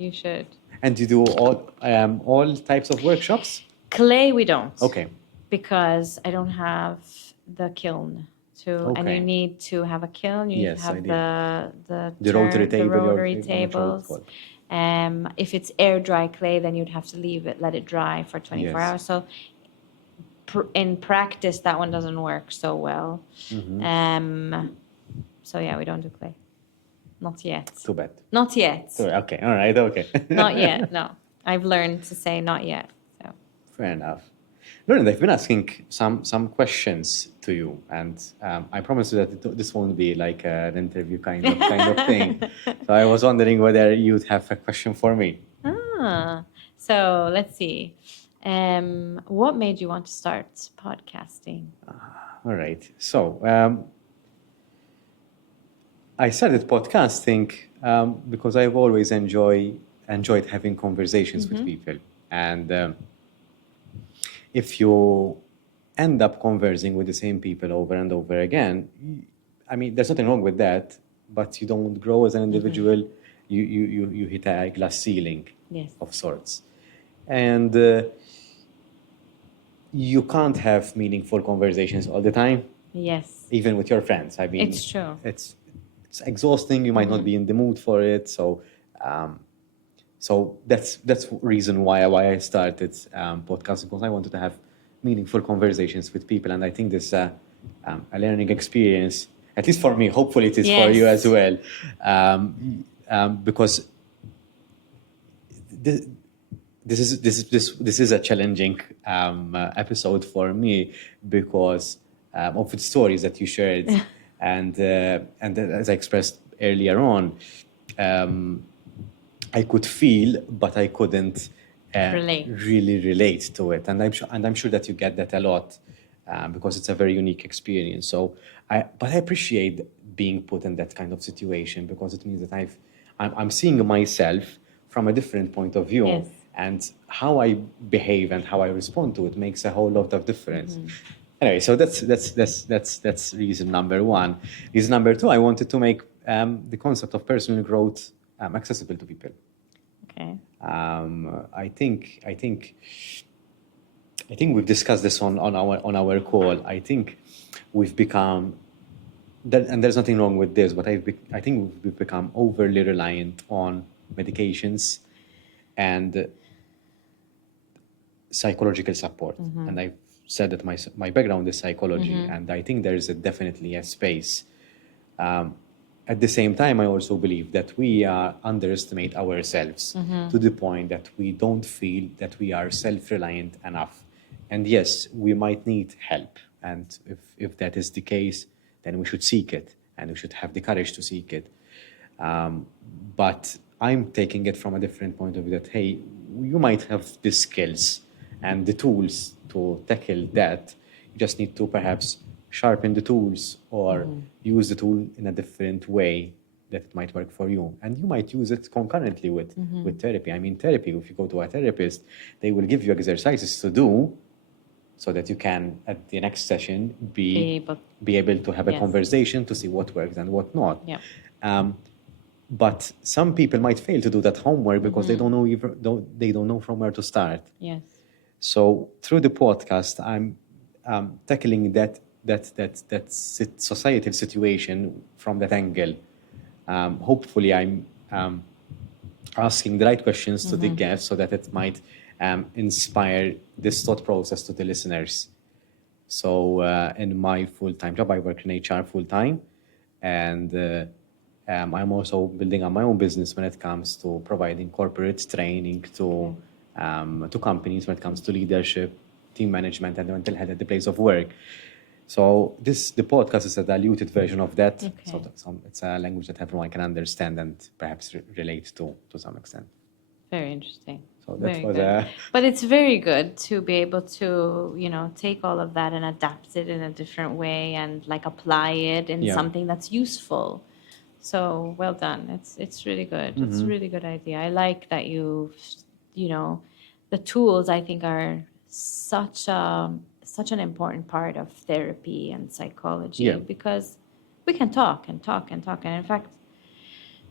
You should. And you do all types of workshops? Clay, we don't. Okay. Because I don't have the kiln and Okay. you need to have a kiln. You need Yes, to have I do. the rotary the table, rotary I'm not sure what it's tables. called. If it's air dry clay, then you'd have to let it dry for 24 Yes. hours. So in practice, that one doesn't work so well. So yeah, we don't do clay. Not yet. Too bad. Not yet. Okay, all right, okay. Not yet, no. I've learned to say not yet. So. Fair enough. Lauren, I've been asking some questions to you, and I promise you that this won't be like an interview kind of thing. So I was wondering whether you'd have a question for me. So let's see. What made you want to start podcasting? All right. So I started podcasting because I've always enjoyed having conversations with people, and if you end up conversing with the same people over and over again, I mean, there's nothing wrong with that, but you don't grow as an individual. You hit a glass ceiling of sorts, and you can't have meaningful conversations all the time. Yes. Even with your friends. I mean, it's true. It's exhausting. You might not be in the mood for it. So, so that's reason why I started podcasting, because I wanted to have meaningful conversations with people, and I think this is a learning experience, at least for me. Hopefully, it is for you as well, because this is a challenging episode for me because of the stories that you shared, and as I expressed earlier on, I could feel, but I couldn't really relate to it, and I'm sure that you get that a lot because it's a very unique experience. So, but I appreciate being put in that kind of situation because it means that I'm seeing myself from a different point of view. Yes. And how I behave and how I respond to it makes a whole lot of difference. Anyway, so that's reason number one. Reason number two, I wanted to make the concept of personal growth accessible to people. Okay. I think we've discussed this on our call. I think we've become, and there's nothing wrong with this, but I think we've become overly reliant on medications and psychological support. And I've said that my background is psychology, and I think there is definitely a space. At the same time, I also believe that we underestimate ourselves to the point that we don't feel that we are self-reliant enough. And yes, we might need help. And if that is the case, then we should seek it, and we should have the courage to seek it. But I'm taking it from a different point of view that, hey, you might have the skills and the tools to tackle that. You just need to perhaps sharpen the tools or use the tool in a different way that it might work for you. And you might use it concurrently with therapy. I mean, therapy, if you go to a therapist, they will give you exercises to do so that you can, at the next session, be able to have a conversation to see what works and what not. Yeah. But some people might fail to do that homework because they don't know from where to start. Yes. So through the podcast, I'm tackling that societal situation from that angle. Hopefully, I'm asking the right questions to the guests so that it might inspire this thought process to the listeners. So in my full-time job, I work in HR full-time, and I'm also building up my own business when it comes to providing corporate training to companies when it comes to leadership, team management, and mental health at the place of work. So the podcast is a diluted version of that. Okay. So it's a language that everyone can understand and perhaps relate to some extent. Very interesting. So that Very was good. But it's very good to be able to, take all of that and adapt it in a different way and like apply it in something that's useful. So well done. It's really good. It's a really good idea. I like that the tools I think are such an important part of therapy and psychology because we can talk and talk and talk. And in fact,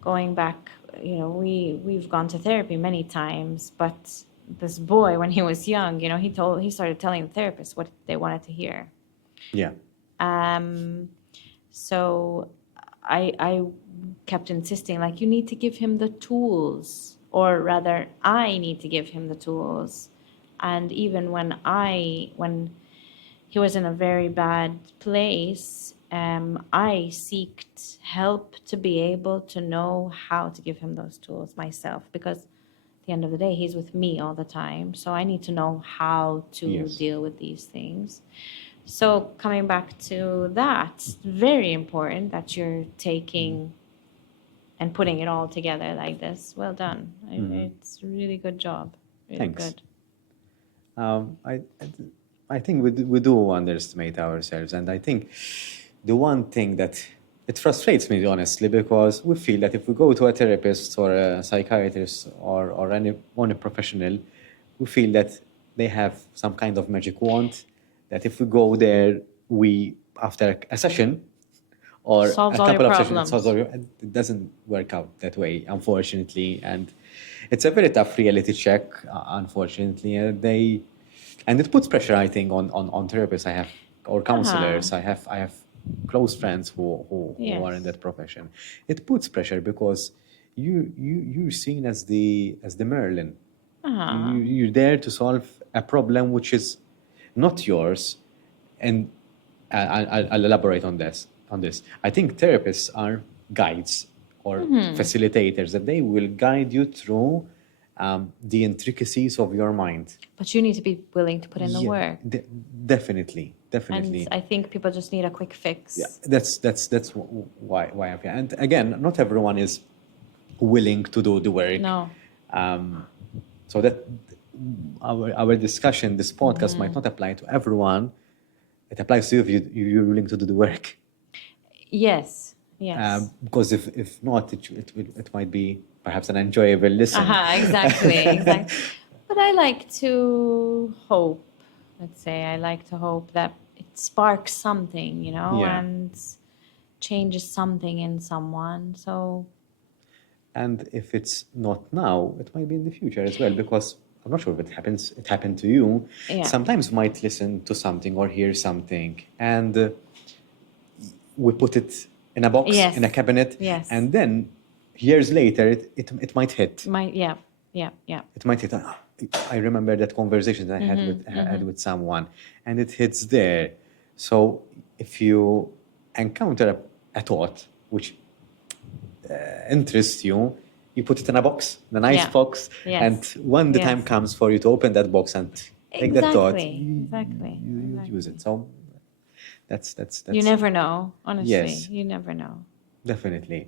going back we've gone to therapy many times, but this boy, when he was young, he started telling the therapist what they wanted to hear. Yeah. So I kept insisting, like, you need to give him the tools, or rather, I need to give him the tools. And even when he was in a very bad place, I sought help to be able to know how to give him those tools myself, because at the end of the day, he's with me all the time. So I need to know how to Yes. deal with these things. So coming back to that, it's very important that you're taking and putting it all together like this. Well done. It's a really good job. Really Thanks. good. I think we do underestimate ourselves, and I think the one thing that it frustrates me honestly, because we feel that if we go to a therapist or a psychiatrist or any professional, we feel that they have some kind of magic wand, that if we go there, we after a session or Solves a all your couple of sessions, it problems. solves all it doesn't work out that way, unfortunately, and it's a very tough reality check, unfortunately. And it puts pressure, I think, on therapists I have or counselors. I have close friends who are in Yes. that profession. It puts pressure because you're seen as the Merlin. You're there to solve a problem which is not yours, and I'll elaborate on this. I think therapists are guides or facilitators, that they will guide you through the intricacies of your mind. But you need to be willing to put in the Yeah, work. definitely. And I think people just need a quick fix. Yeah, that's why I'm here. And again, not everyone is willing to do the work. No. So that our discussion, this podcast, might not apply to everyone. It applies to you if you're willing to do the work. Yes. Yes. Because if not, it might be perhaps an enjoyable listen. Exactly. But I like to hope, let's say, I like to hope that it sparks something, Yeah. and changes something in someone. So, And if it's not now, it might be in the future as well, because I'm not sure if it happened to you. Yeah. Sometimes we might listen to something or hear something, and we put it in a box, Yes. in a cabinet, Yes. and then years later, it might hit. yeah. It might hit. I remember that conversation that I had with someone, and it hits there. So if you encounter a thought which interests you, you put it in a box, in a nice Yeah. box, Yes. and when the Yes. time comes for you to open that box and take that thought, Exactly. you use it. So that's You never know, honestly. Yes. You never know. definitely.